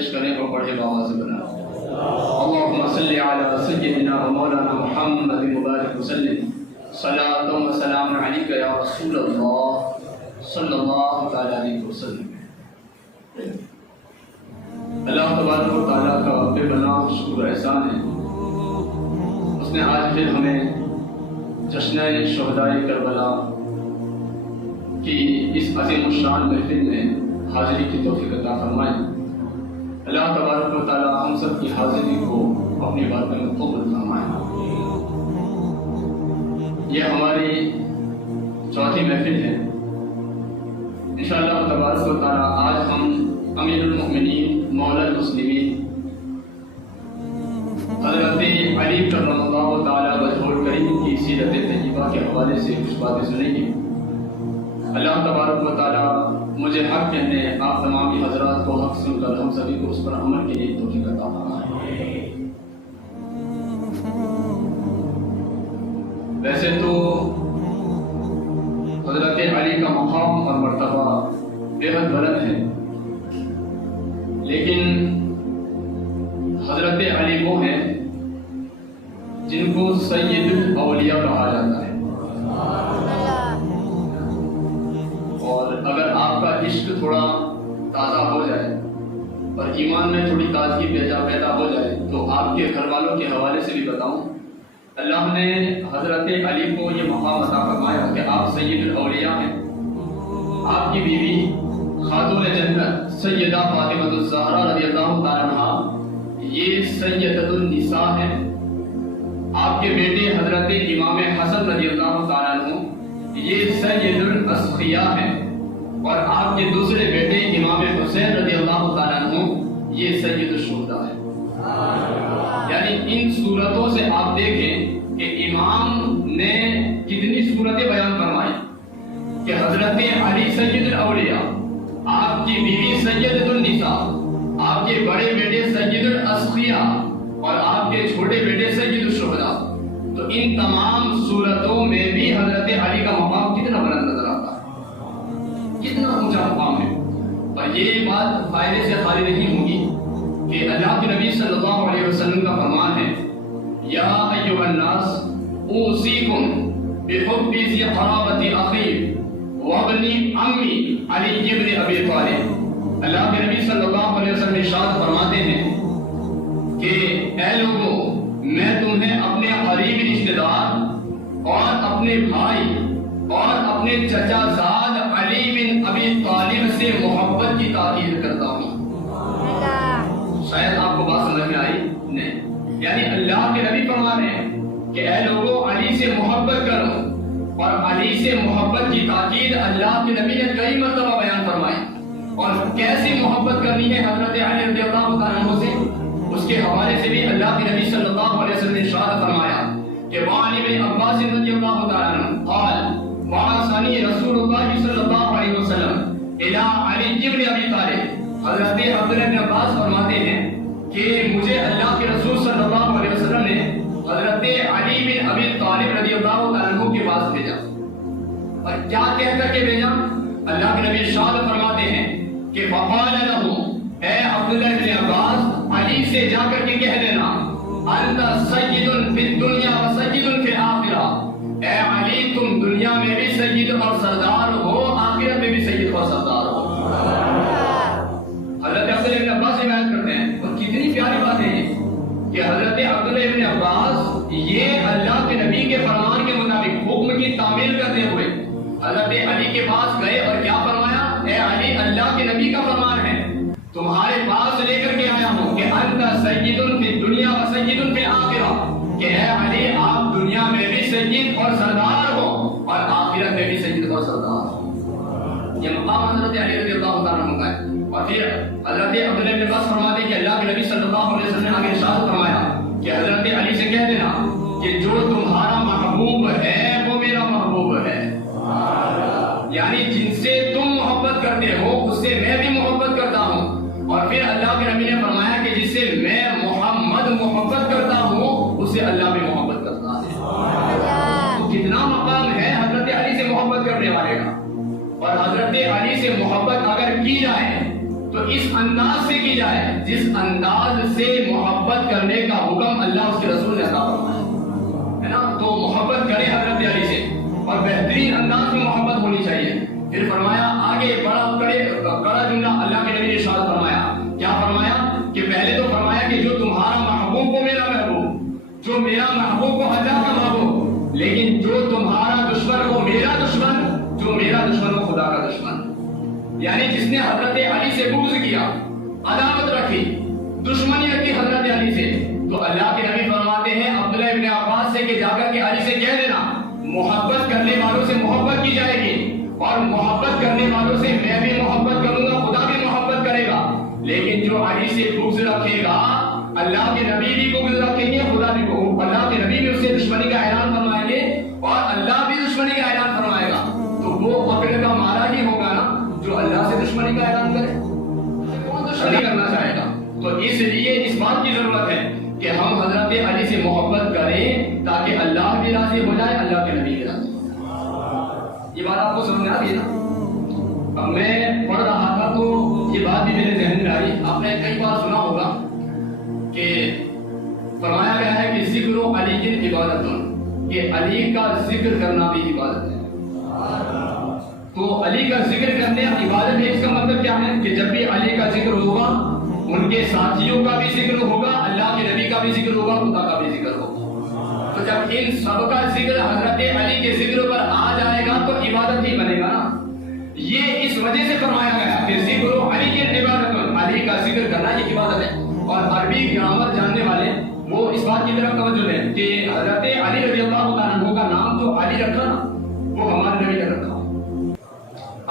پیش کریں وہ پڑھے باواز بنا. اللهم صل على سيدنا ومولانا محمد مبارك وسلم صلاة وسلام عليك يا رسول الله صلی اللہ تعالیٰ علیہ وسلم. اللہ تبارک و تعالیٰ کا بے پناہ شکر احسان ہے، اس نے آج پھر ہمیں جشن شہدائے کربلا کی اس عظیم الشان محفل میں حاضری کی توفیق عطا فرمائی. اللہ تبارک و تعالیٰ ہم سب کی حاضری کو اپنی بات میں قبول فرمائے. یہ ہماری چوتھی محفل ہے. انشاءاللہ تبارک و تعالیٰ آج ہم امیر المؤمنین مولا المسلمین حضرت علی کرم اللہ تعالیٰ وجہہ الکریم کی سیرت طیبہ کے حوالے سے کچھ باتیں سنیں گے. اللہ تبارک و تعالیٰ مجھے حق کہنے، آپ تمام حضرات کو حق سن کر ہم سبھی کو اس پر عمل کے لیے توفیق عطا فرمائے. ویسے تو حضرت علی کا مقام اور مرتبہ بے حد بلند ہے، لیکن حضرت علی وہ ہیں جن کو سید الاولیاء کہا جاتا ہے. اور اگر آپ کا عشق تھوڑا تازہ ہو جائے اور ایمان میں تھوڑی تازگی پیدا ہو جائے تو آپ کے گھر والوں کے حوالے سے بھی بتاؤں، اللہ نے حضرت علی کو یہ مقام عطا فرمایا کہ آپ سید الاولیاء ہیں. آپ کی بیوی خاتون جنت سیدہ فاطمہ الزہرا رضی اللہ تعالیٰ عنہا یہ سیدۃ النساء ہیں. آپ کے بیٹے حضرت امام حسن رضی اللہ تعالیٰ عنہ یہ سید الاسقیاء ہیں، اور آپ کے دوسرے بیٹے امام حسین رضی اللہ تعالیٰ عنہ یہ سید الشہداء ہیں. یعنی ان صورتوں سے آپ دیکھیں کہ امام نے کتنی صورتیں بیان فرمائی کہ حضرت علی سید الاولیاء، آپ کی بیوی سیدۃ النساء، آپ کے بڑے بیٹے سید الاسقیاء اور آپ کے چھوٹے بیٹے سید الشہداء. تو ان تمام صورتوں میں بھی حضرت علی کا مقام کتنا بلند نظر آتا ہے، کتنا اونچا مقام ہے. اور یہ بات فائدے سے خالی نہیں ہوگی کہ اللہ کے نبی صلی اللہ علیہ وسلم کا فرمان ہے، یا ایھا الناس اوصیکم بحب ذی قرابۃ اخی وابن عمی علی ابن ابی طالب. اللہ کے نبی صلی اللہ علیہ وسلم ارشاد فرماتے ہیں کہ اے لوگوں، میں تمہیں اپنے قریبی رشتہ دار اور اپنے بھائی اور اپنے چچا زاد علی بن ابی طالب سے محبت کی تاکید کرتا ہوں. شاید آپ کو بات سمجھ میں آئی نہیں. یعنی اللہ کے نبی فرما رہے ہیں کہ اے لوگوں، علی سے محبت کرو. اور علی سے محبت کی تاکید اللہ کے نبی نے کئی مرتبہ بیان فرمائی. اور کیسی محبت کرنی ہے حضرت علی رضی اللہ تعالیٰ عنہ سے، اس کے حوالے سے بھی اللہ کے نبی صلی اللہ علیہ وسلم نے ارشاد فرمایا کہ وعن ابن عباس رضی اللہ تعالیٰ عنہ قال بعثنی رسول اللہ صلی اللہ علیہ وسلم الی علی ابن ابی طالب. حضرت عبداللہ بن عباس فرماتے ہیں کہ مجھے اللہ کے رسول صلی اللہ علیہ وسلم نے حضرت علی بن ابی طالب رضی اللہ تعالیٰ عنہ کے پاس بھیجا. اور کیا کہہ کر کے بھیجا؟ اللہ کے نبی ارشاد فرماتے ہیں کہ فقال له، اے عبداللہ بن عباس، علی سے جا کر کے کہہ دینا انت سید فی الدنیا و سید فی الآخرہ. اے علی، تم دنیا میں بھی سید اور سردار ہو، آخرت میں بھی سید اور سردار ہو. حضرت عبداللہ بن عباس روایت کرتے ہیں، اور کتنی پیاری بات ہے کہ حضرت عبداللہ بن عباس یہ اللہ کے نبی کے فرمان کے مطابق حکم کی تعمیل کرتے ہوئے حضرت علی کے پاس گئے اور کیا فرمایا؟ اے علی، اللہ کے نبی کا فرمان ہے، تمہارے پاس لے کر کے آیا ہوں کہ انت سید فی الدنیا و سید فی الآخرہ، کہ اے علی، آپ دنیا میں بھی سید اور سردار ہو اور آخرت میں بھی سید اور سردار ہو. یہ مقام حضرت علی رضی اللہ تعالیٰ عنہ کا ہے. اور پھر حضرت عبداللہ بن عباس فرماتے ہیں کہ اللہ کے نبی صلی اللہ علیہ وسلم نے آگے ارشاد فرمایا کہ حضرت علی سے کہہ دینا کہ جو تمہارا محبوب ہے وہ میرا محبوب ہے. یعنی جن سے تم محبت کرتے ہو اس سے میں بھی محبت کرتا ہوں. اور پھر اللہ کے نبی نے فرمایا کہ جس سے میں محمد محبت کرتا ہوں اس سے اللہ بھی محبت کرتا ہے. تو کتنا مقام ہے حضرت علی سے محبت کرنے والے کا. اور حضرت علی سے محبت اگر کی جائے تو اس انداز سے کی جائے جس انداز سے محبت کرنے کا حکم اللہ اس کے رسول نے عطا فرمایا ہے نا. تو محبت کرے حضرت علی سے اور بہترین انداز میں محبت ہونی چاہیے. پھر فرمایا آگے بڑا کڑا جملہ اللہ کے نبی نے ارشاد فرمایا. کیا فرمایا کہ پہلے تو فرمایا کہ جو تمہارا محبوب کو میرا محبوب, جو میرا محبوب کو اللہ کا محبوب, لیکن جو تمہارا دشمن کو میرا دشمن, جو میرا دشمن کو خدا کا دشمن. یعنی جس نے حضرت علی سے بغض کیا, عداوت رکھی, دشمنی رکھی حضرت علی سے, تو اللہ کے نبی فرماتے ہیں عبداللہ ابن عباس سے کہ جا کر کے علی سے کہہ دینا محبت کرنے والوں سے محبت کی جائے گی, اور محبت کرنے والوں سے میں بھی محبت کروں گا, خدا بھی محبت کرے گا. لیکن جو علی سے بغض رکھے گا اللہ کے نبی بھی بغض رکھیں گے, خدا بھی, اللہ کے نبی بھی اس سے دشمنی کا اعلان فرمائیں گے اور اللہ بھی دشمنی کا اعلان فرمائے گا. تو وہ پکڑ کا مارا ہی ہوگا نا جو اللہ سے دشمنی کا اعلان کرے. کون دشمنی کرنا چاہے گا؟ تو اس لیے اس بات کی ضرورت ہے کہ ہم حضرت علی سے محبت کریں تاکہ اللہ بھی راضی ہو جائے, اللہ کے نبی بھی راضی. یہ بات آپ کو سمجھ آ رہی ہے نا؟ اب میں پڑھ رہا تھا تو یہ بات بھی میرے ذہن میں آئی. آپ نے کئی بار سنا ہوگا کہ فرمایا گیا ہے کہ ذکر و علی کی عبادت, کہ علی کا ذکر کرنا بھی عبادت ہے. تو علی کا ذکر کرنے عبادت ہے. اس کا مطلب کیا ہے کہ جب بھی علی کا ذکر ہوگا ان کے ساتھیوں کا بھی ذکر ہوگا, اللہ کے نبی کا بھی ذکر ہوگا, خدا کا بھی ذکر ہوگا. تو جب ان سب کا ذکر حضرت علی کے ذکر پر آ جائے گا تو عبادت ہی بنے گا نا. یہ اس وجہ سے فرمایا گیا کہ ذکر و علی کی عبادت, علی کا ذکر کرنا یہ عبادت ہے. اور عربی گرامر جاننے والے وہ اس بات کی طرف توجہ دیں کہ حضرت علی رضی اللہ تعالیٰ عنہ کا نام جو علی رکھا نا وہ ہمارے نبی نے رکھا.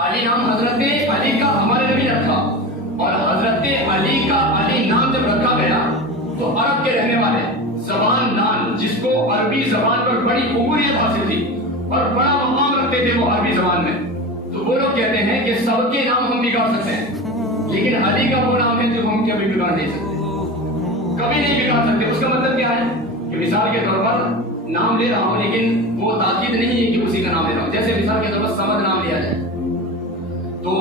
علی نام حضرت علی کا ہمارے نبی رکھا, اور حضرت علی کا علی نام جب رکھا گیا تو عرب کے رہنے والے زبان دان جس کو عربی زبان پر بڑی قبولیت حاصل تھی اور بڑا مقام رکھتے تھے وہ عربی زبان میں, تو وہ لوگ کہتے ہیں کہ سب کے نام ہم بگاڑ سکتے ہیں لیکن علی کا وہ نام ہے جو ہم کبھی بگاڑ نہیں سکتے, کبھی نہیں بگاڑ سکتے. اس کا مطلب کیا ہے کہ مثال کے طور پر نام لے رہا ہوں لیکن وہ تاکید نہیں ہے کہ اسی کا نام لے رہا ہوں. جیسے مثال کے طور پر سمد نام لیا جائے تو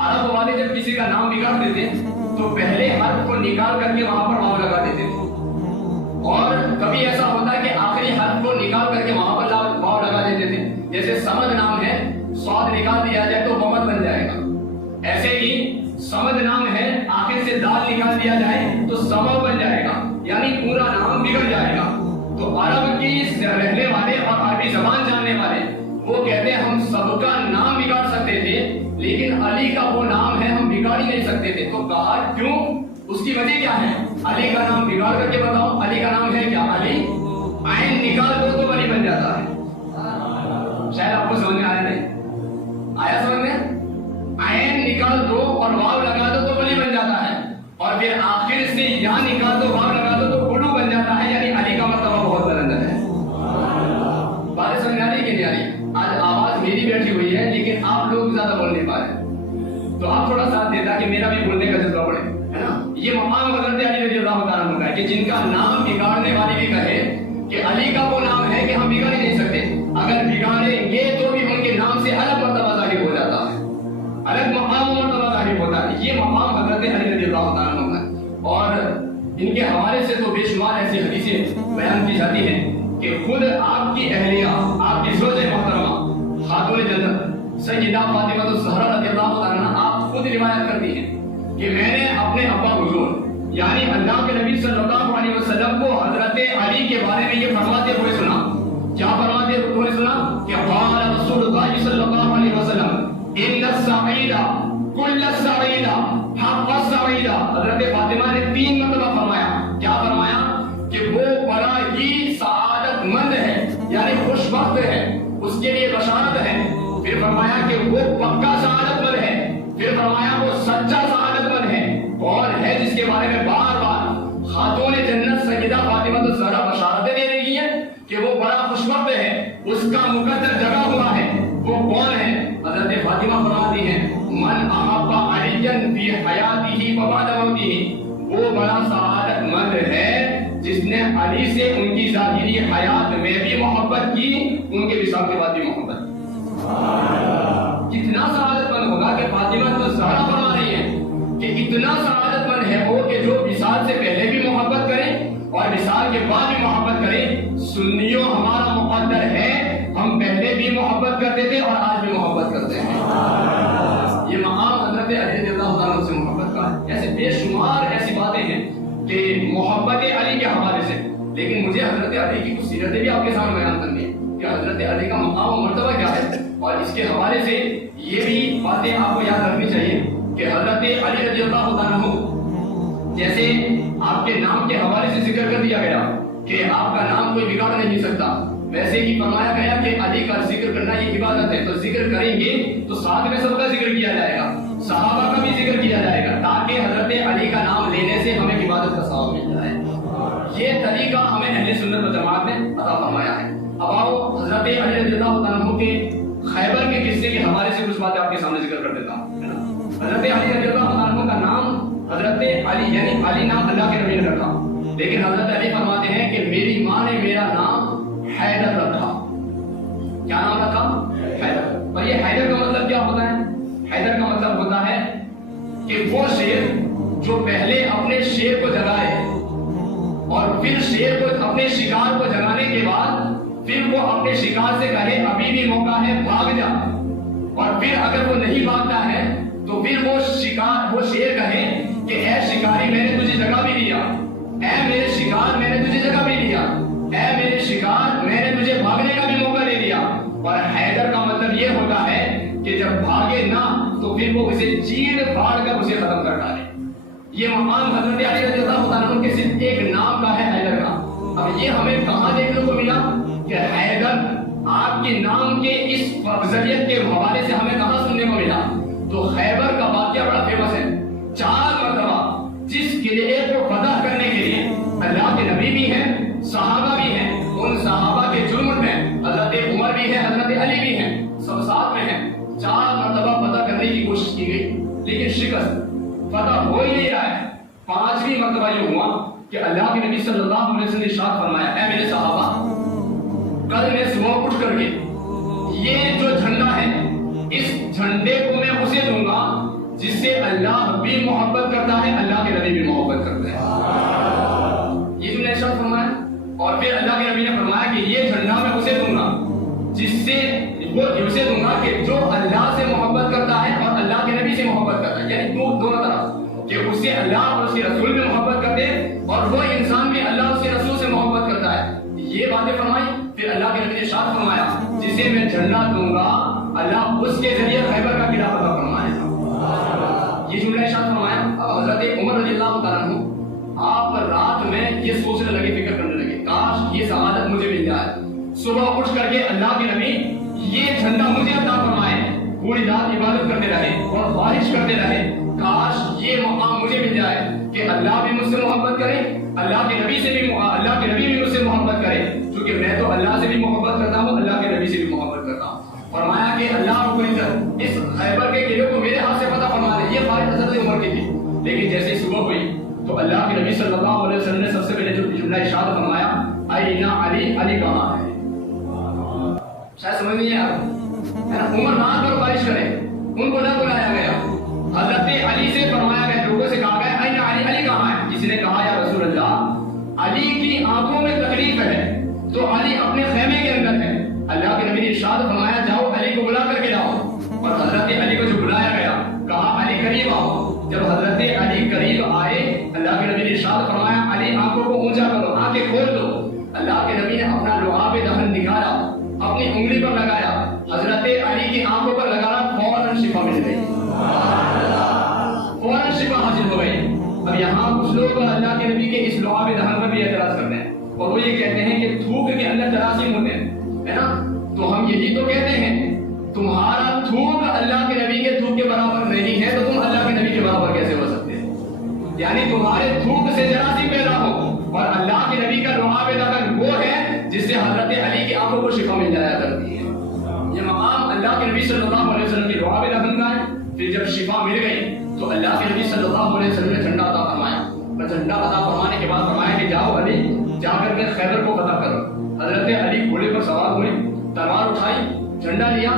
عرب والے جب کسی کا نام بگاڑ دیتے تو پہلے حرف کو نکال کر کے وہاں پر واو لگا دیتے تھے, اور کبھی ایسا ہوتا ہے کہ آخری حرف کو نکال کر کے وہاں پر واو لگا دیتے تھے. جیسے سمد نام ہے, صاد نکال دیا جائے تو ومد بن جائے گا. ایسے ہی سمد نام ہے, آخر سے دال نکال دیا جائے تو سمو بن جائے گا, یعنی پورا نام بگڑ جائے گا. تو عرب کی رہنے والے اور عربی زبان جاننے والے وہ کہتے ہیں ہم سب کا نام بگاڑ سکتے تھے لیکن علی کا وہ نام ہے ہم بگاڑ ہی نہیں سکتے تھے. تو کہا کیوں, اس کی وجہ کیا ہے؟ علی کا نام بگاڑ کر کے بتاؤ. علی کا نام ہے کیا؟ علی. عین نکال دو تو ولی بن جاتا ہے. شاید آپ کو سمجھ میں آیا نہیں, آیا سمجھ میں؟ عین نکال دو اور واو لگا دو تو ولی بن جاتا ہے, اور پھر آخر سے یا نکال دو واو لگا دو تو علو بن جاتا ہے, یعنی علی کا مرتبہ بہت بلند ہے. بات سمجھ آ رہی کہ نہیں آ رہی؟ آج آواز میری بیٹھی ہوئی ہے لیکن آپ لوگ زیادہ بول نہیں پا رہے, تو آپ تھوڑا ساتھ دیتا کہ میرا بھی بولنے کا جذبہ بڑھے, ہے نا. یہ مقام حضرت علی رضی اللہ تعالیٰ عنہ کا ہے کہ جن کا نام بگاڑنے والی بھی کہے کہ علی کا وہ نام ہے کہ ہم بگاڑ ہی نہیں سکتے, اگر بگاڑیں گے تو بھی ان کے نام سے الگ مرتبہ ظاہر ہو جاتا ہے, الگ مقام مرتبہ ظاہر ہوتا ہے. یہ مقام حضرت علی رضی اللہ تعالیٰ عنہ کا ہے. اور ان کے حوالے سے تو بے شمار ایسی حدیثیں بیان کی جاتی ہیں کہ خود آپ کی اہلیہ, آپ کی زوجہ محترمہ خاتون جنت سیدہ فاطمہ الزہرا رضی اللہ تعالیٰ عنہ آپ خود روایت کرتی ہیں کہ میں نے اپنے ابا حضور یعنی اللہ کے نبی صلی اللہ علیہ وسلم کو حضرت علی کے بارے میں یہ فرماتے ہوئے سنا. کیا فرماتے ہوئے سنا کہ قال رسول اللہ صلی اللہ علیہ وسلم ان السعید کل السعید حق السعید. حضرت فاطمہ نے 3 مرتبہ فرمایا. کیا فرمایا؟ کہ وہ بڑا ہی سعادت مند ہے, یعنی خوش بخت ہے, اس کے لیے بشارت ہے. پھر فرمایا کہ وہ پکا سعادت مند ہے. پھر فرمایا وہ سچا سعادت مند ہے. کون ہے جس کے بارے میں بار بار خاتون جنت سیدہ فاطمہ الزہرا بشارتیں دے رہی ہیں کہ وہ بڑا خوش بخت ہے, اس کا مقدر جگہ ہوا ہے. وہ کون ہے؟ حضرت فاطمہ فرماتی ہیں من احب علیٰ فی حیاتہ و بعد موتہ, وہ بڑا سعادت مند ہے جس نے علی سے ان کی ظاہری حیات میں بھی محبت کی, ان کے وصال کے بعد بھی محبت کی. کتنا سعادت مند ہوگا کہ فاطمہ تو زہرا فرما رہی ہے کہ اتنا سعادت مند ہے وہ کہ جو وصال سے پہلے بھی محبت کرے اور وصال کے بعد بھی محبت کرے. سنیوں ہمارا مقدر ہے، ہم پہلے بھی محبت کرتے تھے اور آج بھی محبت کرتے ہیں. یہ مقام حضرت علی رضی اللہ عنہ سے محبت کا ہے. ایسے بے شمار ایسی باتیں ہیں کہ محبت علی کے حوالے سے، لیکن مجھے حضرت علی کی کچھ سیرتیں بھی آپ کے سامنے بیان کرنی ہے کہ حضرت علی کا مقام و مرتبہ کیا ہے. اور اس کے حوالے سے یہ بھی باتیں آپ کو یاد رکھنی چاہیے کہ حضرت علی رضی اللہ عنہ جیسے آپ کے نام کے حوالے سے ذکر کر دیا گیا کہ آپ کا نام کوئی بگاڑ نہیں سکتا، ویسے ہی فرمایا گیا کہ علی کا ذکر کرنا یہ عبادت ہے. تو ذکر کریں گے تو ساتھ میں سب کا ذکر کیا جائے گا، صحابہ کا بھی ذکر کیا جائے گا، تاکہ حضرت علی کا نام لینے سے ہمیں عبادت کا ثواب مل جائے. یہ طریقہ ہمیں اہل سنت و جماعت نے عطا فرمایا ہے. اب آؤ حضرت علی رضی اللہ عنہ کے خیبر کے قصے کے حوالے سے کچھ باتیں آپ کے سامنے ذکر کر دیتا ہوں. حضرت علی رضی اللہ عنہ کا نام حضرت علی یعنی علی نام اللہ کے نبی نے رکھا، لیکن حضرت علی فرماتے ہیں کہ میری ماں نے میرا نام حیدر رکھا. کیا نام رکھا؟ حیدر. اور یہ حیدر کا مطلب کیا ہوتا ہے؟ حیدر کا مطلب ہوتا ہے کہ وہ شیر جو پہلے اپنے شیر کو جگائے اور پھر شیر کو اپنے شکار کو جگانے کے بعد پھر وہ اپنے شکار سے کہے ابھی بھی موقع ہے بھاگ جا، اور پھر اگر وہ نہیں بھاگتا ہے تو پھر وہ شیر کہے کہ اے شکاری میں نے تجھے جگہ بھی دیا، اے میرے شکار میں نے تجھے جگہ بھی دیا، اے میرے شکار میں نے تجھے بھاگنے کا بھی موقع دے دیا. اور حیدر کا مطلب یہ ہوتا ہے کہ جب بھاگے نہ تو پھر وہ اسے چیر پھاڑ کر اسے ختم کر ڈالے. یہ مقام حضرت علی رضی اللہ عنہ کے صرف ایک نام کا ہے، حیدر کا. اب یہ ہمیں کہاں دیکھنے کو ملا کہ حیدر آپ کے نام کے اس افضلیت کے حوالے سے ہمیں کہاں سننے کو ملا؟ تو خیبر کا واقعہ بڑا فیمس ہے. 4 مرتبہ جس قلعے کو فتح کرنے کے لیے اللہ کے نبی بھی ہیں، صحابہ بھی ہیں، ان صحابہ کے جرم میں حضرت عمر بھی ہے، حضرت علی بھی ہیں، سب ساتھ میں ہیں. 4 مرتبہ فتح کرنے کی کوشش کی گئی لیکن شکست، فتح ہو ہی نہیں رہا ہے. 5ویں مرتبہ یہ ہوا کہ اللہ کے نبی صلی اللہ علیہ وسلم نے ارشاد فرمایا اے میرے صحابہ کل میں صبح اٹھ کر کے یہ جو جھنڈا ہے اس جھنڈے کو میں اسے دوں گا جس سے اللہ بھی محبت کرتا ہے، اللہ کے نبی بھی محبت کرتے ہیں. یہ جو نے ارشاد فرمایا. اور پھر اللہ کے نبی نے فرمایا کہ یہ جھنڈا میں اسے دوں گا جس سے وہ اسے دوں گا کہ جو اللہ سے محبت کرتا ہے اور اللہ کے نبی سے محبت کرتا ہے، یعنی دونوں طرف، کہ اس سے اللہ اور اس کے رسول بھی محبت کرتے اور وہ انسان بھی اللہ اور اس کے رسول سے محبت کرتا ہے. یہ باتیں فرمائی. پھر اللہ کے نبی نے ارشاد فرمایا جسے میں جھنڈا دوں گا اللہ اس کے ذریعے خیبر کا قلعہ فتح فرمائے گا. یہ جملہ ارشاد فرمایا. اب حضرت عمر رضی اللہ تعالیٰ عنہ آپ رات میں یہ سوچنے لگے، فکر کرنے لگے کاش یہ سعادت مجھے مل جائے. صبح اٹھ کر کے اللہ کے نبی یہ جھنڈا مجھے عطا فرمائے، پوری رات عبادت کرتے رہے اور بارش کرتے رہے. کاش یہ مقام مجھے مل جائے کہ اللہ بھی مجھ سے محبت کرے، اللہ کے نبی بھی مجھ سے محبت کرے، کیونکہ میں تو اللہ سے بھی محبت کرتا ہوں، اللہ کے نبی سے بھی محبت کرتا ہوں. فرمایا کہ اللہ رب العزت اس خیبر کے قلعے کو میرے ہاتھ سے فتح فرما دے. یہ خواہش حضرت عمر کی تھی. لیکن جیسے صبح ہوئی تو اللہ کے نبی صلی اللہ علیہ وسلم نے سب سے پہلے جو جملہ ارشاد فرمایا اینا علی، علی کہاں ہے؟ شاید سمجھ نہیں آیا ہے نا. عمر رات بھر بارش کرے، ان کو نہ بلایا گیا. حضرت علی سے فرمایا گیا، لوگوں سے کہا گیا اینا علی، علی کہاں ہے؟ کسی نے کہا یا رسول اللہ علی کی آنکھوں میں تکلیف ہے تو علی اپنے خیمے کے اندر ہے. اللہ کے نبی نے ارشاد فرمایا جاؤ علی کو بلا کر کے لاؤ. اور حضرت علی کو جو بلایا گیا کہا علی قریب آؤ. جب حضرت علی قریب آئے اللہ کے نبی نے ارشاد فرمایا علی آنکھوں کو اونچا کرو، آنکھیں کھول دو. اللہ کے نبی نے اپنا لعاب دہن نکالا، اپنی انگلی پر لگایا، حضرت علی کی آنکھوں پر لگانا، فوراً شفا مل گئی، فوراً شفا حاصل ہو گئی. اب یہاں کچھ لوگ اللہ کے نبی کے اس لعاب دہن پر بھی اعتراض کرتے ہیں اور وہ یہ کہتے ہیں کہ تھوک کے اندر جراثیم ہوتے ہیں، ہے نا. تو ہم یہی تو کہتے ہیں تمہارا تھوک اللہ کے نبی کے تھوک کے برابر نہیں ہے تو تم اللہ کے نبی کے برابر کیسے ہو سکتے ہیں؟ یعنی تمہارے تھوک سے جراثیم پیدا ہو اور اللہ کے نبی کا لعاب دہن وہ ہے جس سے حضرت علی کی آنکھوں کو شفا مل جایا کرتی ہے. یہ مقام اللہ کے نبی صلی اللہ علیہ وسلم کی لعاب دہن کا ہے. پھر جب شفا مل گئی تو اللہ کے نبی صلی اللہ علیہ وسلم نے جھنڈا عطا فرمایا. اور جھنڈا عطا فرمانے کے بعد فرمایا کہ جاؤ علی جا کر کے خیبر کو فتح کرو. حضرت علی گھوڑے پر سوار ہوئے، تلوار اٹھائی، جھنڈا لیا،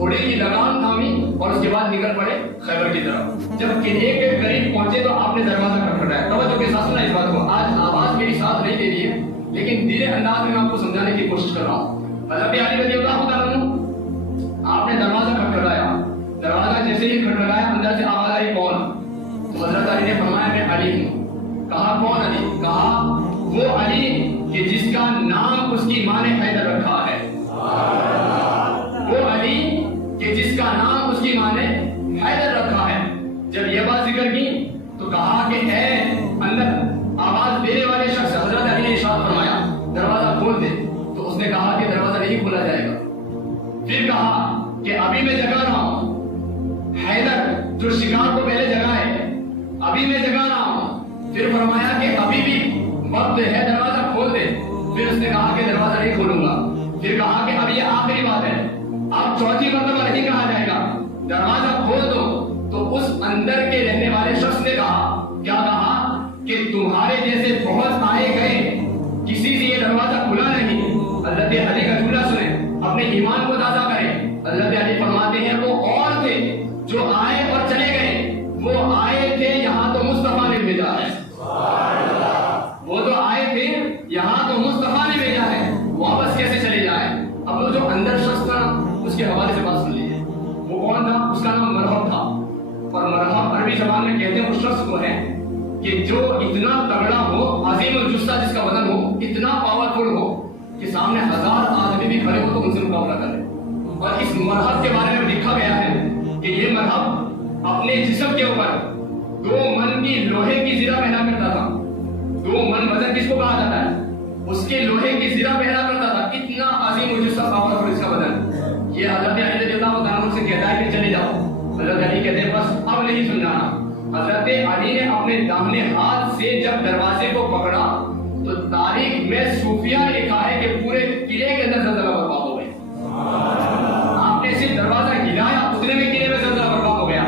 گھوڑے کی لگام تھامی اور اس کے بعد نکل پڑے خیبر کی طرف. جب قلعے کے قریب پہنچے تو آپ نے دروازہ کھٹکھٹایا. توجہ کے ساتھ سنا اس بات کو. آج آواز میری ساتھ نہیں دے رہی ہے لیکن دھیرے انداز میں آپ کو سمجھانے کی کوشش کر رہا ہوں. حضرت علی رضی اللہ تعالیٰ عنہ آپ نے دروازہ کھٹکھٹایا. دروازہ جیسے ہی کھٹکھٹایا اندر سے آواز آئی کون؟ تو حضرت علی نے فرمایا میں علی ہوں. کہا کون علی؟ کہا وہ علی کہ جس کا نام اس کی ماں نے حیدر رکھا ہے. وہ علی کہ جس کا نام اس کی ماں نے حیدر رکھا ہے. جب یہ بات ذکر کی تو کہا کہ اے اندر آواز دینے والے شخص, حضرت علی نے ارشاد فرمایا دروازہ کھول دے. تو اس نے کہا کہ دروازہ نہیں کھولا جائے گا. پھر کہا کہ ابھی میں جگا رہا ہوں. حیدر جو شکار کو پہلے جگائے ابھی میں جگا رہا ہوں. پھر فرمایا کہ ابھی بھی وقت ہے دروازہ کھول دے. پھر اس نے کہا کہ دروازہ نہیں کھولوں گا. پھر کہا کہ اب یہ آخری بات ہے, اب چوتھی مرتبہ نہیں کہا جائے گا, دروازہ کھول دو. تو اس اندر کے رہنے والے شخص نے کہا, کیا کہا کہ تمہارے جیسے بہت آئے گئے, کسی سے یہ دروازہ کھلا نہیں. حضرت علی کا جملہ سنیں, اپنے ایمان کو تازہ کریں. حضرت علی فرماتے ہیں وہ اور تھے جو آئے اور چلے گئے. وہ آئے تھے یہاں تو مصطفیٰ نے بھیجا ہے. وہ تو آئے تھے یہاں تو مصطفیٰ نے بھیجا ہے, واپس کیسے چلے جائے. اب وہ جو اندر شخص تھا اس کے حوالے سے بات سن لیجیے. وہ کون تھا؟ اس کا نام مرحب تھا. اور مرحب عربی زبان میں کہتے ہیں اس شخص کو ہے کہ جو اتنا تگڑا ہو, عظیم الجثہ جس کا بدن ہو, اتنا پاورفل ہو کہ سامنے 1000 آدمی بھی کھڑے ہو تو ان سے مقابلہ کرے. اور اس مرحب کے بارے میں لکھا گیا ہے کہ یہ مرحب اپنے جسم کے اوپر 2 من کی لوہے کی زرہ پہنا کرتا تھا. 2 من وزن کس کو کہا جاتا ہے؟ اس کے لوہے کی زرہ پہنا کرتا تھا. اتنا عظیم الجثہ پاورفل اس کا بدن. یہ حضرت علی رضی اللہ عنہ سے کہتا ہے کہ چلے جاؤ. حضرت علی کہتے ہیں بس اب نہیں سمجھانا. حضرت علی نے اپنے داہنے ہاتھ سے جب دروازے کو پکڑا تو تاریخ میں صوفیہ نے لکھا ہے کہ پورے قلعے کے اندر زلزلہ برپا ہو گیا. آپ نے صرف دروازہ ہلایا اتنے میں قلعے میں زلزلہ برپا ہو گیا.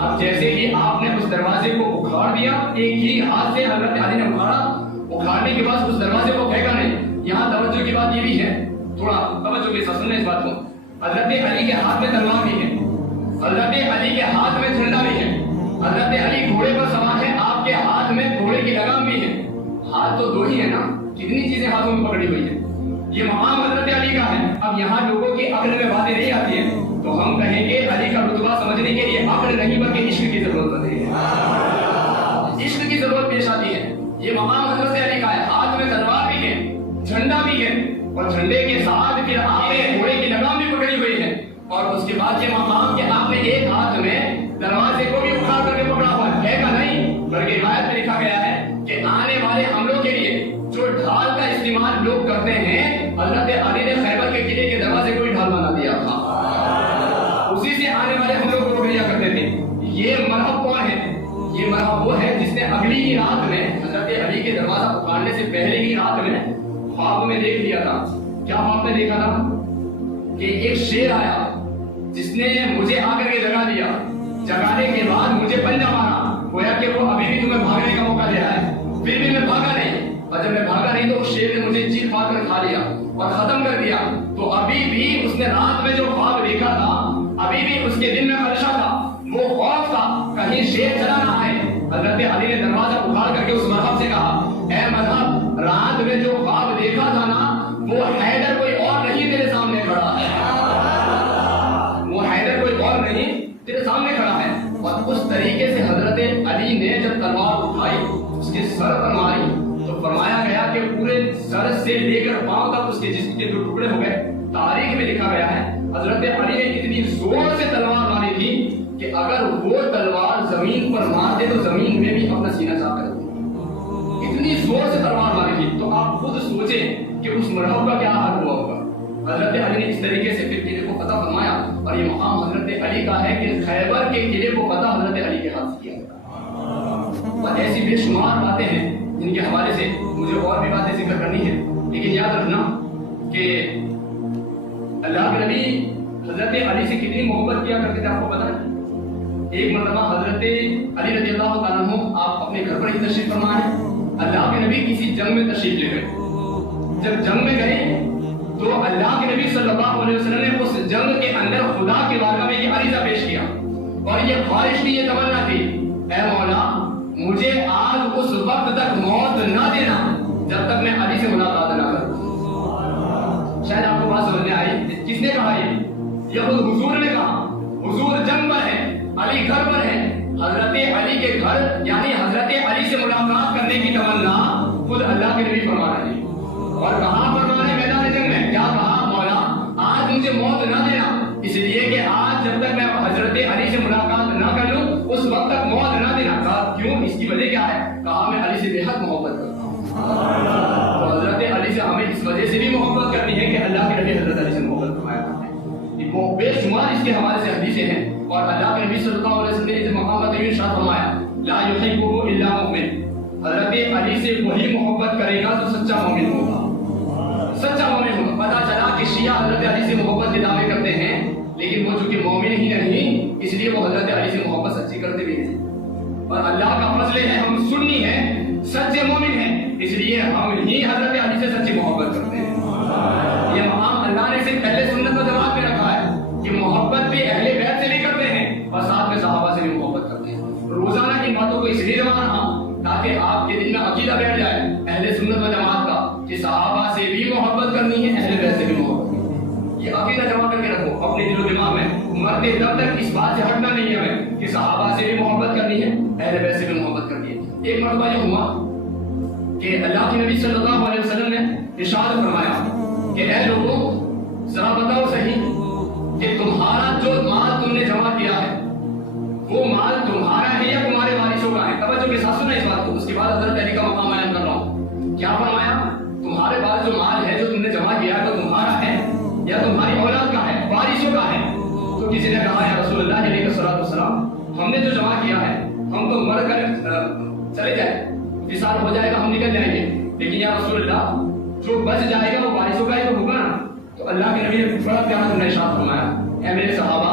اب جیسے ہی آپ نے اس دروازے کو اکھاڑ دیا, ایک ہی ہاتھ سے حضرت علی نے اکھاڑا. اکھاڑنے کے بعد اس دروازے کو پھینکا نہیں. یہاں توجہ کی بات یہ بھی ہے, تھوڑا توجہ کے ساتھ سنیں اس بات کو. حضرت علی کے ہاتھ میں تلوار بھی ہے, حضرت علی کے ہاتھ میں جھنڈا بھی ہے, حضرت علی گھوڑے پر سوار ہے, آپ کے ہاتھ میں گھوڑے کی لگام بھی ہے. ہاتھ تو 2 ہی ہے نا, کتنی چیزیں ہاتھوں میں پکڑی ہوئی ہیں. یہ مقام حضرت علی کا ہے. اب یہاں لوگوں کی عقل میں باتیں نہیں آتی ہیں تو ہم کہیں گے علی کا رتبہ سمجھنے کے لیے عقل نہیں بلکہ عشق کی ضرورت ہوتی ہے. عشق کی ضرورت پیش آتی ہے. یہ مقام حضرت علی کا ہے. ہاتھ میں تلوار بھی ہے, جھنڈا بھی ہے, اور جھنڈے کے ساتھ پھر آپ نے گھوڑے کی لگام بھی پکڑی ہوئی ہے. اور اس کے بعد یہ مقام کہ آپ نے ایک ہاتھ میں دروازے کو بھی اٹھا کر کے پکڑا ہوا ہے کا نہیں, بلکہ روایت میں لکھا گیا ہے کہ آنے والے حملوں کے لیے جو ڈھال کا استعمال لوگ کرتے ہیں, حضرت علی نے خیبر کے قلعے کے دروازے کو بھی ڈھال بنا دیا تھا. اسی سے آنے والے حملوں کو روک لیا کرتے تھے. یہ مرحب کون ہے؟ یہ مرحب وہ ہے جس نے اگلی ہی رات میں حضرت علی کے دروازہ اکھاڑنے سے پہلے ہی رات میں خواب میں دیکھ لیا تھا. کیا خواب میں دیکھا تھا؟ کہ ایک شیر آیا جس نے مجھے آ کر کے جگا دیا. جگانے کے بعد مجھے پنجہ مارا, گویا کہ وہ ابھی بھی تمہیں بھاگنے کا موقع دے رہا ہے. پھر بھی میں بھاگا نہیں, اور جب میں بھاگا نہیں تو اس شیر نے مجھے چیر پھاڑ کر کھا لیا اور ختم کر دیا. تو ابھی بھی اس نے رات میں جو خواب دیکھا تھا, ابھی بھی اس کے دل میں خدشہ تھا, وہ خوف تھا کہیں شیر چلا نہ آئے. حضرت علی نے دروازہ اکھاڑ کر کے اس مرحب سے کہا, اے مرحب, رات میں جو خواب دیکھا تھا نا وہ حیدر کوئی اور نہیں تیرے سامنے کھڑا ہے. وہ حیدر کوئی اور نہیں تیرے سامنے کھڑا ہے. اور اس طریقے سے حضرت علی نے جب تلوار اٹھائی اس کے سر پر ماری تو فرمایا گیا کہ پورے سر سے لے کر پاؤں تک اس کے جسم کے 2 ٹکڑے ہو گئے. تاریخ میں لکھا گیا ہے حضرت علی نے اتنی زور سے تلوار ماری تھی کہ اگر وہ تلوار زمین پر مارتے تو زمین میں بھی اپنا سینہ چاک کر دیتے. اتنی زور سے تلوار ماری تھی. تو آپ خود سوچیں کہ اس مرحب کا کیا حال ہوا ہوگا. حضرت علی نے اس طریقے سے پھر قلعے کو فتح فرمایا. اور یہ مقام حضرت علی کا ہے کہ خیبر کے قلعے کو فتح حضرت علی کے ہاتھ سے کیا گیا. اور ایسی بے شمار باتیں ہیں جن کے حوالے سے مجھے اور بھی باتیں ذکر کرنی ہے, لیکن یاد رکھنا کہ اللہ کے نبی حضرت علی سے کتنی محبت کیا کرتے تھے آپ کو پتا ہے. ایک مرتبہ حضرت علی رضی اللہ تعالیٰ عنہ آپ اپنے گھر پر ہی تشریف فرما ہے. اللہ کے نبی کسی جنگ میں تشریف لے گئے. جب جنگ میں گئے تو اللہ کے نبی صلی اللہ علیہ وسلم نے اس جنگ کے اندر خدا کے بارگاہ میں یہ عریضہ پیش کیا اور یہ خواہش تھی، یہ تمنا تھی، اے مولا مجھے آج اس وقت تک موت نہ دینا جب تک میں علی سے ملاقات نہ کروں۔ شاید آپ کو بات سمجھ میں آئی؟ کس نے کہا یہ خود حضور نے کہا۔ حضور جنگ پر ہے، علی گھر پر ہے، حضرت علی کے گھر یعنی حضرت علی سے ملاقات کرنے کی تمنا خود اللہ کے نبی فرما رہے ہیں۔ اور کہاں فرما رہے؟ میدان جنگ میں۔ کیا کہا؟ مولا آج مجھے موت نہ دینا، اس لیے کہ آج جب تک میں حضرت علی سے ملاقات نہ کر لوں اس وقت تک موت نہ دینا۔ کہا کیوں؟ اس کی وجہ کیا ہے؟ کہا میں علی سے بے حد محبت کرتا ہوں۔ تو حضرت علی سے ہمیں اس وجہ سے بھی محبت کرنی ہے کہ اللہ کے نبی حضرت علی سے محبت فرمایا کرتے ہیں۔ وہ بے شمار اس کے حوالے سے حدیثیں ہیں اور اللہ کے نبی صلی اللہ علیہ وسلم نے اس مقام پر یہ ارشاد فرمایا لا یحبہ الا مؤمن، حضرت علی سے وہی محبت کرے گا جو سچا مومن ہوگا، سچا مومن ہوگا۔ پتا چلا کہ شیعہ حضرت علی سے محبت کے دعوے کرتے ہیں لیکن وہ چونکہ مومن ہی نہیں اس لیے وہ حضرت علی سے محبت سچی کرتے بھی نہیں، اور اللہ کا فضل ہے ہم سنی ہیں، سچے مومن ہیں، اس لیے ہم ہی حضرت علی سے سچی محبت کرتے ہیں۔ یہ مقام اللہ نے صرف اہل سنت و جماعت میں رکھا ہے کہ محبت بھی اہل بیت سے بھی کرتے ہیں اور ساتھ میں صحابہ سے بھی محبت کرتے ہیں۔ روزانہ ان باتوں کو اس لیے جمع رہا تاکہ آپ کے دل میں عقیدہ بیٹھ جائے اہل سنت و جماعت کا کہ صحابہ سے بھی محبت کرنی ہے، اہل بیت سے بھی محبت کرنی ہے۔ یہ عقیدہ جمع کر کے رکھو اپنے دل و دماغ میں، مرتے دم تک اس بات سے ہٹنا نہیں ہے ہمیں کہ صحابہ سے بھی محبت کرنی ہے، اہل بیت سے بھی محبت کرنی ہے۔ ایک مرتبہ یہ ہوا کہ اللہ کے نبی صلی اللہ علیہ وسلم نے ارشاد فرمایا کہ اے لوگوں ذرا بتاؤ صحیح کہ تمہارا جو مال تم نے جمع کیا ہے وہ مال تمہارا ہے یا تمہارے وارثوں کا ہے؟ توجہ کے ساتھ سننا اس بات کو۔ اس کے بعد حضرت علی کا مقام بیان کر رہا ہوں۔ کیا فرمایا؟ تمہارے پاس جو مال ہے جو تم نے جمع کیا ہے وہ تمہارا ہے یا تمہاری اولاد کا ہے، وارثوں کا ہے؟ تو کسی نے کہا یا رسول اللہ علیہ السلام ہم نے جو جمع کیا ہے ہم تو مر کر چلے جائیں، وصال ہو جائے گا، ہم نکل جائیں گے، لیکن یا رسول اللہ جو بچ جائے گا وہ وارثوں کا ہی تو ہوگا نا۔ تو اللہ کے نبی نے بڑا پیار سے ارشاد فرمایا اے میرے صحابہ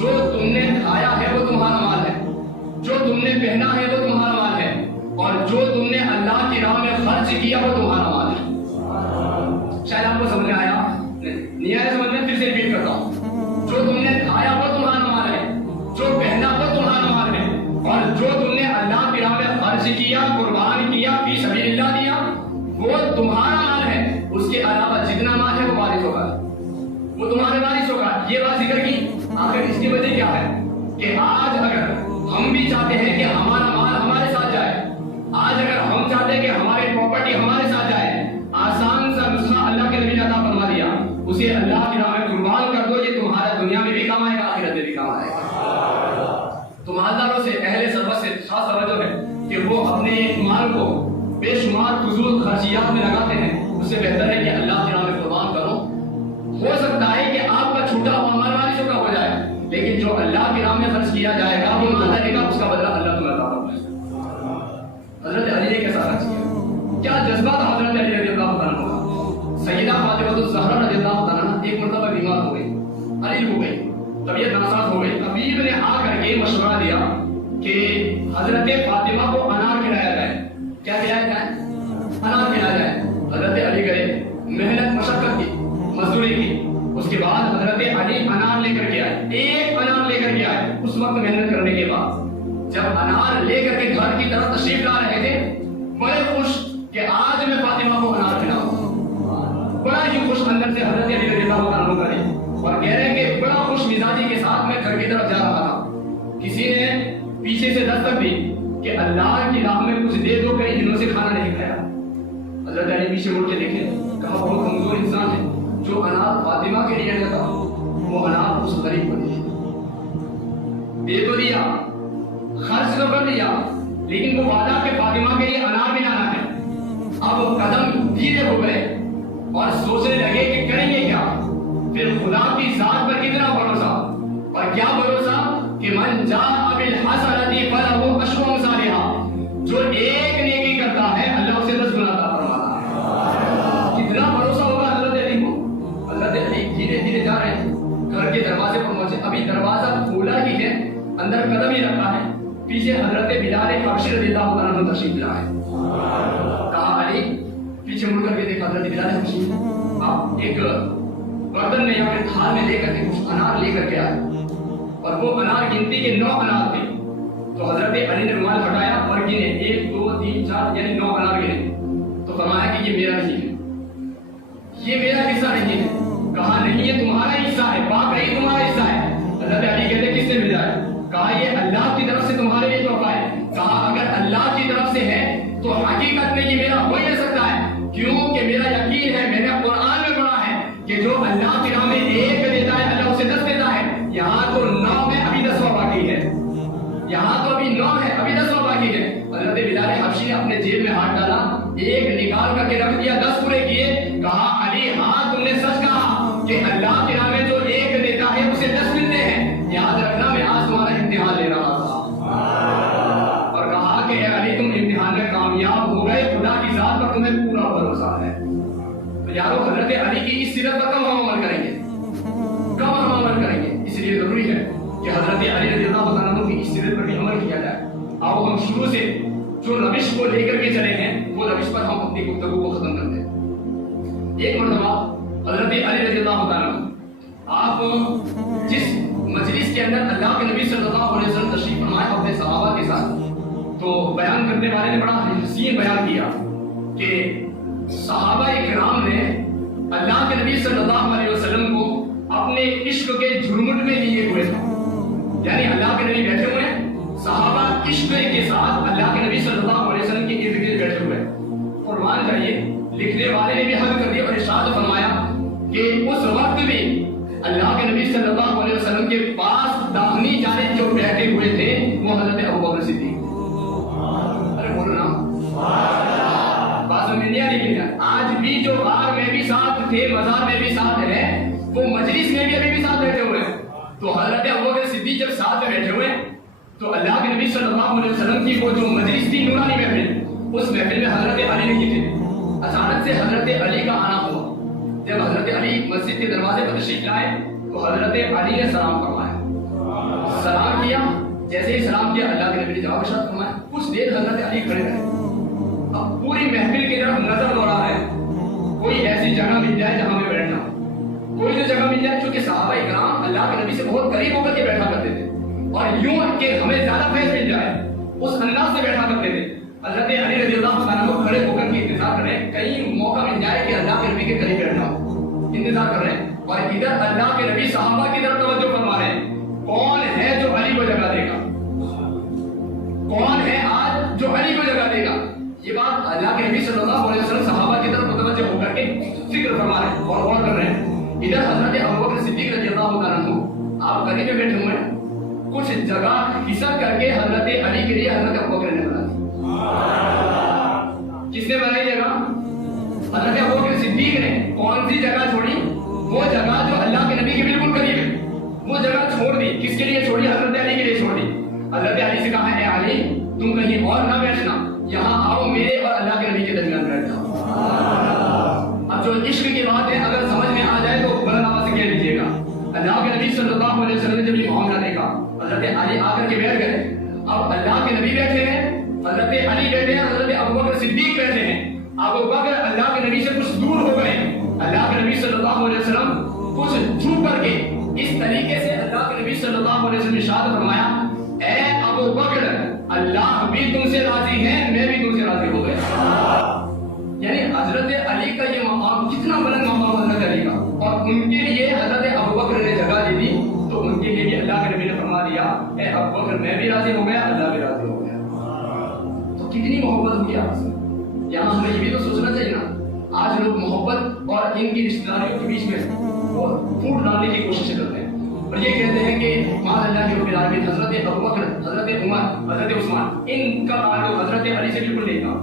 جو تم نے کھایا ہے وہ تمہارا مال ہے، جو تم نے پہنا ہے وہ تمہارا مال ہے، اور جو تم نے اللہ کی راہ میں خرچ کیا وہ تمہارا مال ہے۔ شاید آپ کو سمجھ میں آیا نہیں آیا؟ سمجھ میں پھر سے ریپیٹ کرتا ہوں۔ جو تم نے کھایا وہ تمہارا مال ہے، جو پہنا وہ تمہارا مال ہے، اور جو تم نے اللہ کی راہ میں خرچ کیا، قربان کیا، فی سبیل اللہ دیا وہ تمہارا مال ہے۔ اس کے علاوہ جتنا مال ہے وہ وارثوں کا ہے، وہ تمہارے وارثوں کا۔ یہ بات ذکر کی۔ آخر اس کی وجہ کیا ہے کہ آج اگر ہم بھی چاہتے ہیں کہ ہمارا مال ہمارے ساتھ جائے، آج اگر ہم چاہتے ہیں کہ ہماری پراپرٹی ہمارے ساتھ جائے، آسان سا نسخہ اللہ کے نبی نے عطا فرما دیا، اسے اللہ کی راہ میں قربان کر دو، یہ تمہارا دنیا میں بھی کام آئے گا، آخرت میں بھی کام آئے گا۔ تو مالداروں سے اہل سربت سے خاص توجہ ہے کہ وہ اپنے مال کو بے شمار فضول خرچیات میں لگاتے ہیں، اس سے بہتر ہے کہ اللہ کی راہ میں قربان کرو۔ ہو سکتا ہے کہ آپ کا چھوٹا ہوا مال وارثوں کا ہو جائے لیکن جو اللہ کی راہ میں خرچ کیا جائے گا وہ مال رہے گا، اس کا بدلہ اللہ تمہیں عطا فرمائے گا۔ حضرت علی نے کیسا خرچ کیا؟ کیا جذبہ تھا حضرت علی رضی اللہ عنہ کا؟ سیدہ فاطمہ الزہرا رضی اللہ عنہ ایک مرتبہ بیمار ہو گئی، علیل ہو گئی، طبیعت ناساز ہو گئی۔ طبیب نے آ کر کے مشورہ دیا کہ حضرت فاطمہ کو انار کھلایا جائے۔ کیا کھلایا جائے؟ انار کھلایا جائے۔ حضرت علی گئے، محنت مشقت کی، مزدوری کی، اس کے بعد حضرت علی انار لے کر کے آئے، ایک انار لے کر کے آئے۔ اس وقت محنت کرنے کے بعد جب انار لے کر کے گھر کی طرف تشریف لا رہے تھے بڑے خوش کہ آج میں فاطمہ کو انار کھلاؤں، بڑا ہی خوش اندر سے حضرت علی رضی اللہ عنہ کرے اور کہہ رہے ہیں کہ بڑا خوش مزاجی کے ساتھ میں گھر کی طرف جا رہا تھا، کسی نے پیچھے سے دستک دی کہ اللہ کی راہ میں کچھ دے دو، کئی دنوں سے کھانا نہیں کھایا۔ حضرت علی پیچھے مڑ کے دیکھے، کہا بہت کمزور انسان ہے، جو انار فاطمہ کے لیے لگا وہ انار اس غریب کو دے تو دیا، خرچ تو کر دیا، لیکن وہ وعدہ کہ فاطمہ کے لیے انار بھی لانا ہے۔ اب قدم دھیرے ہو گئے اور سوچنے لگے کہ کریں گے کیا۔ پھر خدا کی ذات پر کتنا بھروسہ اور کیا بھروسہ کہ من جاء بالحسنۃ فلہ عشر امثالها، جو ایک نیکی کرتا ہے اللہ اسے 10 گنا عطا فرماتا ہے۔ کتنا بھروسہ ہوگا حضرت علی کو۔ حضرت علی دھیرے دھیرے جا رہے ہیں، گھر کے دروازے پر پہنچے، ابھی دروازہ کھولا ہی ہے، اندر قدم ہی رکھا ہے، پیچھے حضرت بلال حبشی رضی اللہ عنہ تشریف لائے۔ کہا علی، پیچھے مڑ کر کے دیکھا حضرت بلال حبشی، آپ ایک برتن میں یا پھر تھال میں لے کر کے کچھ انار لے کر کے آئے اور وہ انار گنتی کے 9 انار تھے. تو حضرت علی نے رومال ہٹایا اور گنے 1 2 3 4 یعنی 9 انار گنے. تو فرمایا کہ یہ میرا نہیں ہے, یہ میرا حصہ نہیں ہے. کہا نہیں یہ تمہارا حصہ ہے, واقعی تمہارا حصہ ہے. حضرت علی کہتے کس سے مل جائے؟ کہا یہ اللہ کی طرف سے تمہارے لیے تحفہ ہے. کہا اگر اللہ کی طرف سے ہے تو حقیقت میں یہ میرا ہو ہی نہیں سکتا ہے, کیونکہ میرا یقین ہے, میں نے قرآن میں پڑھا ہے کہ جو اللہ کی راہ میں 1 دیتا ہے اللہ اسے 10 دیتا ہے. یہاں تو 9 میں ابھی 10واں باقی ہے, یہاں تو ابھی 9 ہے, ابھی 10واں باقی ہے. حضرت بلال حبشی نے اپنے جیب میں ہاتھ ڈالا, 1 نکال کر کے رکھ دیا, 10 پورے کیے. کہا علی ہاں تم نے سچ کہا کہ اللہ کے راہ میں جو 1 دیتا ہے اسے 10 ملتے ہیں. یاد رکھنا میں آج تمہارا امتحان لے رہا تھا. اور کہا کہ اے علی تم امتحان میں کامیاب ہو گئے, خدا کی ذات پر تمہیں پورا بھروسہ ہے. تو یارو حضرت علی کی اس سیرت پر کب ہم عمل کریں گے, کب ہم عمل کریں گے؟ اس لیے ضروری ہے کہ حضرت علی رضی اللہ عنہ کی اس سیرت پر بھی عمل کیا جائے. آؤ ہم شروع سے جو روش کو لے کر کے چلے ہیں وہ روش پر ہم اپنی گفتگو کو ختم کرتے ہیں. ایک مرتبہ حضرت علی رضی اللہ عنہ آپ جس مجلس کے اندر اللہ کے نبی صلی اللہ علیہ وسلم تشریف فرمائے اپنے صحابہ کے ساتھ, تو بیان کرنے والے نے بڑا حسین بیان کیا کہ صحابہ کرام نے اللہ کے نبی صلی اللہ علیہ وسلم کو اپنے عشق کے جھرمٹ میں لیے ہوئے تھے. یعنی اللہ کے نبی بیٹھے ہوئے ہیں, صحابہ عشق کے ساتھ اللہ کے نبی صلی اللہ علیہ وسلم کے ارد گرد بیٹھے ہوئے ہیں. قربان جائیے, لکھنے والے نے بھی حل کر دیا اور ارشاد فرمایا کہ اس وقت بھی اللہ کے نبی صلی اللہ علیہ وسلم کے پاس داہنی جانب جو بیٹھے ہوئے تھے وہ حضرت ابوبکر صدیق. ارے بولو نا, بات میں نہیں آ رہی ہے. آج بھی جو غار میں بھی ساتھ تھے, مزار میں بھی ساتھ ہیں, وہ مجلس میں بھی ابھی بھی ساتھ بیٹھے ہوئے ہیں. تو حضرت ابوبکر صدیق جب ساتھ میں بیٹھے ہوئے تو اللہ کے نبی صلی اللہ علیہ وسلم کی وہ جو مجلس تھی نورانی محفل, اس محفل میں حضرت علی نہیں تھے. اچانک سے حضرت علی کا آنا ہوا. جب حضرت علی مسجد کے دروازے پر تشریف لائے تو حضرت علی نے سلام فرمایا, سلام کیا. جیسے ہی سلام کیا اللہ کے نبی نے جواب ارشاد فرمایا. کچھ دیر حضرت علی کھڑے رہے. اب پوری محفل کی طرف نظر دوڑا ہے, کوئی ایسی جگہ مل جائے جہاں میں بیٹھنا, کوئی جو جگہ مل جائے. چونکہ صحابہ کرام اللہ کے نبی سے بہت قریب ہو کر کے بیٹھا کرتے تھے اور یوں کہ ہمیں زیادہ فیض مل جائے اس انداز سے بیٹھا کرتے تھے. حضرت علی رضی اللہ عنہ کو کھڑے ہو کر کے انتظار کر رہے ہیں, کہیں موقع مل جائے کہ اللہ کے نبی کے قریب بیٹھنا ہو, انتظار کر رہے ہیں. اور ادھر اللہ کے نبی صحابہ کی طرف توجہ فرما رہے ہیں. کون ہے جو علی کو جگہ دے گا, کون ہے آج جو علی کو جگہ دے گا؟ یہ بات اللہ کے نبی صلی اللہ علیہ وسلم صحابہ کی طرف متوجہ ہو کر کے فکر فرما رہے ہیں اور غور کر رہے ہیں. ادھر حضرت ابوبکر صدیق رضی اللہ عنہ آپ قریب میں بیٹھے ہوئے ہیں. کچھ جگہ حساب کر کے حضرت علی کے لیے حضرت ابوبکر نے بنا دی. کس نے بنائی جگہ؟ حضرت ابوبکر صدیق نے. کون سی جگہ چھوڑی؟ وہ جگہ جو اللہ کے نبی کے بالکل قریب ہے, وہ جگہ چھوڑ دی. کس کے لیے چھوڑی؟ حضرت علی کے لیے چھوڑ دی. حضرت علی سے کہا, اے علی تم کہیں اور نہ بیٹھنا, یہاں آؤ میرے اور اللہ کے نبی کے درمیان بیٹھ جاؤ. اب جو عشق کی بات ہے اگر سمجھ میں آ جائے تو بلند آواز سے کہہ دیجیے گا. اللہ کے نبی صلی اللہ علیہ وسلم نے جب یہ معاملہ دیکھا, حضرت علی آ کر کے بیٹھ گئے. اب اللہ کے نبی بیٹھے ہیں, حضرت علی بیٹھے ہیں, حضرت ابوبکر صدیق بیٹھے ہیں. ابوبکر اللہ کے نبی سے کچھ دور ہو گئے. اللہ کے نبی صلی اللہ علیہ وسلم کچھ چھپ کر کے اس طریقے سے اللہ کے نبی صلی اللہ علیہ وسلم نے ارشاد فرمایا, اے ابوبکر اللہ بھی تم سے راضی ہے, میں بھی تم سے راضی ہو گیا. یعنی حضرت علی کا یہ مقام کتنا بلند مقام حضرت علی کا, اور ان کے لیے حضرت ابوبکر نے جگہ دے دی. تو ان کے لیے بھی اللہ کے نبی نے فرما دیا, اے ابوبکر میں بھی راضی ہو گیا, اللہ بھی راضی ہو گیا. تو کتنی محبت ہوئی آپ سے. یہاں ہمیں یہ بھی تو سوچنا چاہیے نا. آج لوگ محبت اور ان کی رشتہ داریوں کے بیچ میں پھوٹ ڈالنے کی کوشش کرتے ہیں اور یہ کہتے ہیں کہ ماذ اللہ کے رب العالمین, حضرت ابوبکر, حضرت عمر, حضرت عثمان, ان کا تعلق حضرت علی سے بالکل نہیں تھا.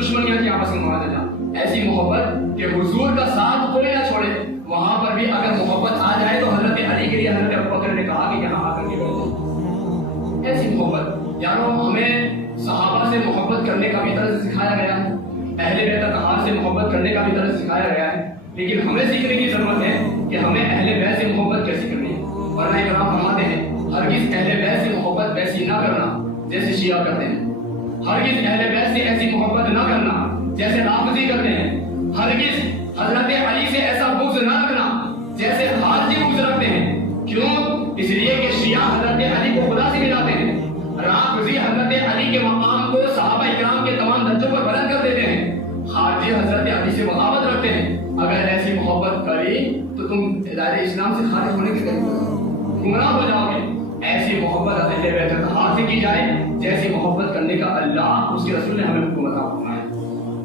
دشمنیاں کی آپس میں معاہدہ تھا. ایسی محبت کہ حضور کا ساتھ کوئی نہ چھوڑے, وہاں پر بھی اگر محبت آ جائے تو حضرت علی کے لیے حضرت ابوبکر نے کہا کہ یہاں آ کر کے بیٹھو. ایسی محبت یارو, ہمیں صحابہ سے محبت کرنے کا بھی طرز سکھایا گیا ہے, اہل بیت اطہار سے محبت کرنے کا بھی طرز سکھایا گیا ہے. لیکن ہمیں سیکھنے کی ضرورت ہے کہ ہمیں اہل بیت سے محبت کیسے کرنی ہے. ورنہ کرام فرماتے ہیں ہرگز اہل بیت سے محبت ویسی نہ کرنا جیسے شیعہ کرتے ہیں, ہرگز اہل بیت سے ایسی محبت نہ کرنا جیسے رافضی کرتے ہیں, ہرگز حضرت علی سے ایسا بغض نہ رکھنا جیسے خارجی بغض رکھتے ہیں. کیوں؟ اس لیے کہ شیعہ حضرت علی کو خدا سے ملاتے ہیں. رافضی حضرت علی کے مقام کو صحابہ اکرام کے تمام درجوں پر بلند کر دیتے ہیں. خارجی حضرت علی سے بغاوت رکھتے ہیں. اگر ایسی محبت کری تو تم دائرہ اسلام سے خارج ہونے کے قریب گمراہ ہو جاؤ گے. ایسی محبت اہل بیت اطہار سے کی جائے جیسی محبت کرنے کا اللہ اس کے رسول نے ہمیں حکم عطا فرمایا.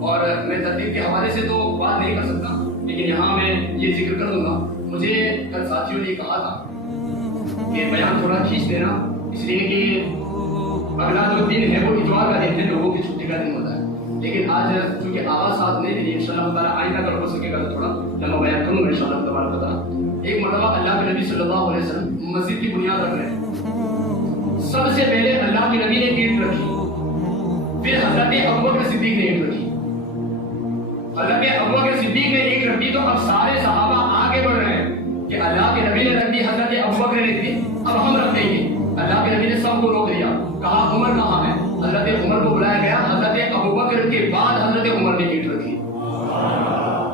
اور میں ترتیب کے حوالے سے تو بات نہیں کر سکتا، لیکن یہاں میں یہ ذکر کر دوں گا. مجھے کل ساتھیوں نے کہا تھا کہ بیان تھوڑا کھینچ دینا، اس لیے کہ اگلا جو دن ہے وہ اتوار کا دن ہے، لوگوں کی چھٹی کا دن ہوتا ہے. لیکن آج چونکہ آواز ساتھ نہیں دی، انشاءاللہ تعالیٰ آئندہ اگر ہو سکے گا تو تھوڑا لمبا بیان کروں گا انشاءاللہ تبارک و تعالیٰ. ایک مرتبہ اللہ کے نبی صلی اللہ علیہ وسلم مسجد کی بنیاد رکھ رہے ہیں. سب سے پہلے اللہ کے نبی نے اینٹ رکھی، پھر حضرت ابوبکر صدیق نے اینٹ رکھی. حضرت ابوبکر صدیق نے اینٹ رکھی تو اب سارے صحابہ آگے بڑھ رہے ہیں کہ اللہ کے نبی نے رکھ دی، حضرت ابوبکر نے رکھ دی، اب ہم رکھ دیں گے. اللہ کے نبی نے سب کو روک دیا، کہا عمر کہاں ہے؟ حضرت عمر کو بلایا گیا. حضرت ابوبکر کے بعد حضرت عمر نے اینٹ رکھی.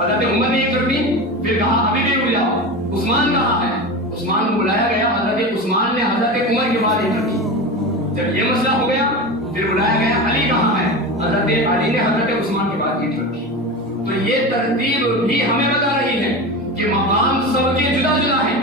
حضرت عمر نے اینٹ رکھی، پھر کہا ابھی بھی رک جاؤ. عثمان کہاں ہے؟ عثمان کو بلایا گیا. حضرت عثمان نے حضرت عمر کے بعد اینٹ رکھی. جب یہ مسئلہ ہو گیا پھر بلایا گیا علی کہاں ہے؟ حضرت علی نے حضرت عثمان کے بعد اینٹ رکھی. تو یہ ترتیب بھی ہمیں بتا رہی ہے کہ مقام سب کے جدا جدا ہیں.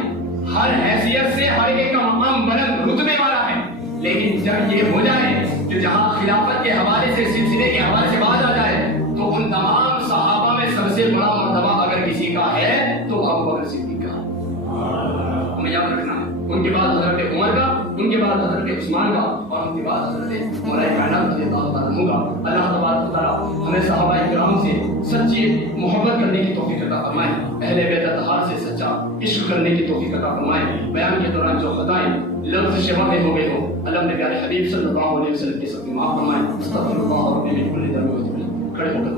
ہر حیثیت سے ہر ایک کا مقام بلند رتبے والا ہے. لیکن جب یہ ہو جائے کہ جہاں خلافت کے حوالے سے سلسلے کے حوالے سے بات آ جائے تو ان تمام صحابہ میں سب سے بڑا مرتبہ اگر کسی کا ہے تو ابوبکر صدیق کا. ہمیں یاد رکھنا ہے. ان کے بعد حضرت عمر کا، ان کے بعد حضرت عثمان کا، اور ان کے بعد حضرت مولا کائنات رضی اللہ عنہ کا. اللہ تبارک و تعالیٰ ہمیں صحابہ کرام سے سچی محبت کرنے کی توفیق عطا فرمائے، اہل بیت اطہار سے سچا عشق کرنے کی توفیق عطا فرمائے. بیان کے دوران جو خطائیں لفظ شفا میں ہو گئے ہو اللہ نے پیارے حبیب صلی اللہ علیہ وسلم کے سب معاف فرمائے. استغفر اللہ ربی من کل ذنب و کھڑے ہو کر